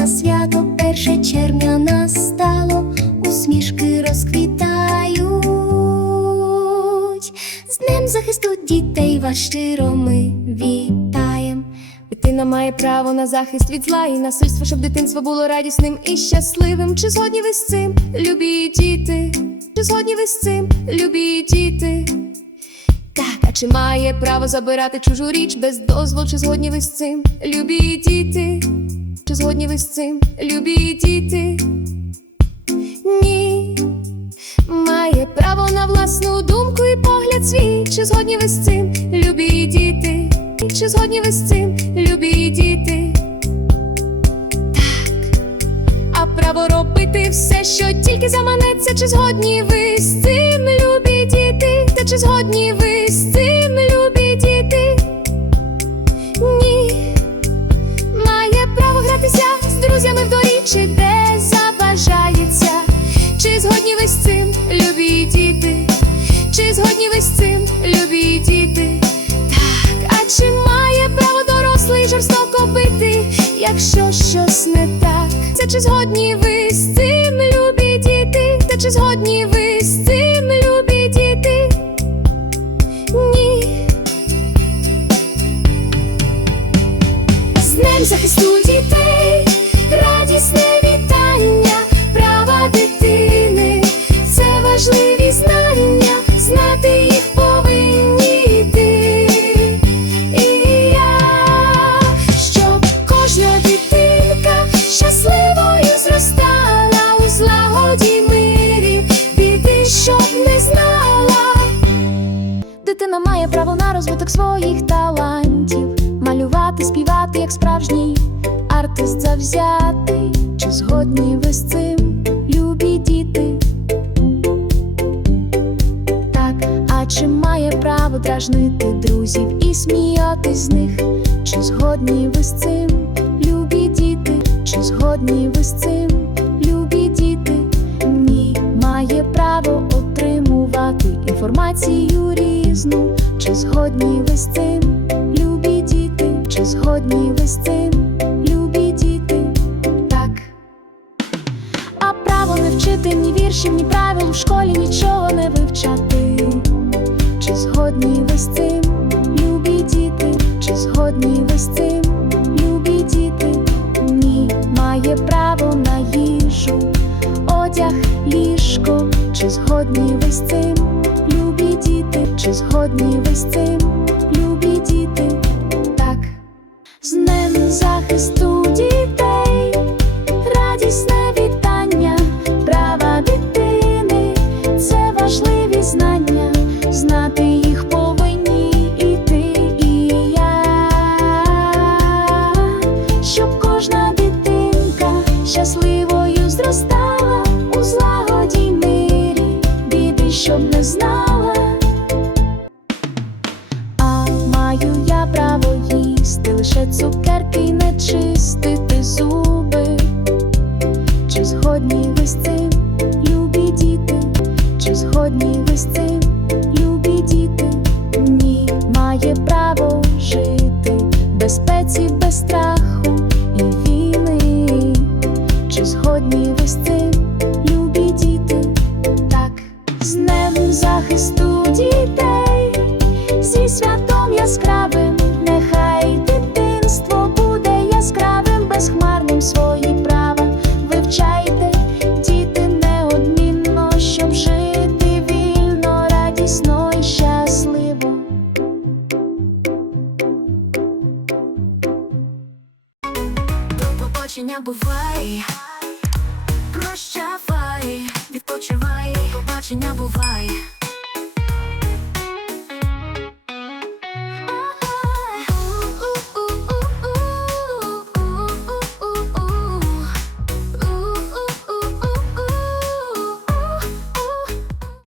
нас свято, перше червня настало, усмішки розквітають. З Днем захисту дітей вас щиро ми вітаєм. Дитина має право на захист від зла і насильства, щоб дитинство було радісним і щасливим. Чи згодні ви з цим, любі діти? Чи згодні ви з цим, любі діти? Так, а чи має право забирати чужу річ без дозволу? Чи згодні ви з цим, любі діти? Чи згодні ви з цим, любі діти? Ні, має право на власну думку і погляд свій. Чи згодні ви з цим, любі діти? Чи згодні ви з цим, любі діти? А право робити все, що тільки заманеться, чи згодні ви з цим, любі діти? Та чи згодні ви згодні ви з цим, любі діти? Чи згодні ви з цим, любі діти? Так, а чи має право дорослий жорстоко бити, якщо щось не так? Це чи згодні ви з цим, любі діти? Та чи згодні ви з цим, любі діти? Ні. З Днем захисту дітей, розвиток своїх талантів, малювати, співати, як справжній артист завзятий. Чи згодні ви з цим, любі діти? Так, а чи має право дражнити друзів і сміятись з них? Чи згодні ви з цим, любі діти? Чи згодні ви з цим, інформацію різну. Чи згодні ви з цим, любі діти? Чи згодні ви з цим, любі діти? Так. А право не вчити ні віршів, ні правил у школі нічого не вивчати. Чи згодні ви з цим, любі діти? Чи згодні ви з цим, згодні ви з цим, любі діти? Чи згодні ви з цим, любі діти? Так. З ним захисту щоб не знала. А маю я право їсти лише цукерки щасливо. До побачення бувай, прощавай, відпочивай, побачення бувай.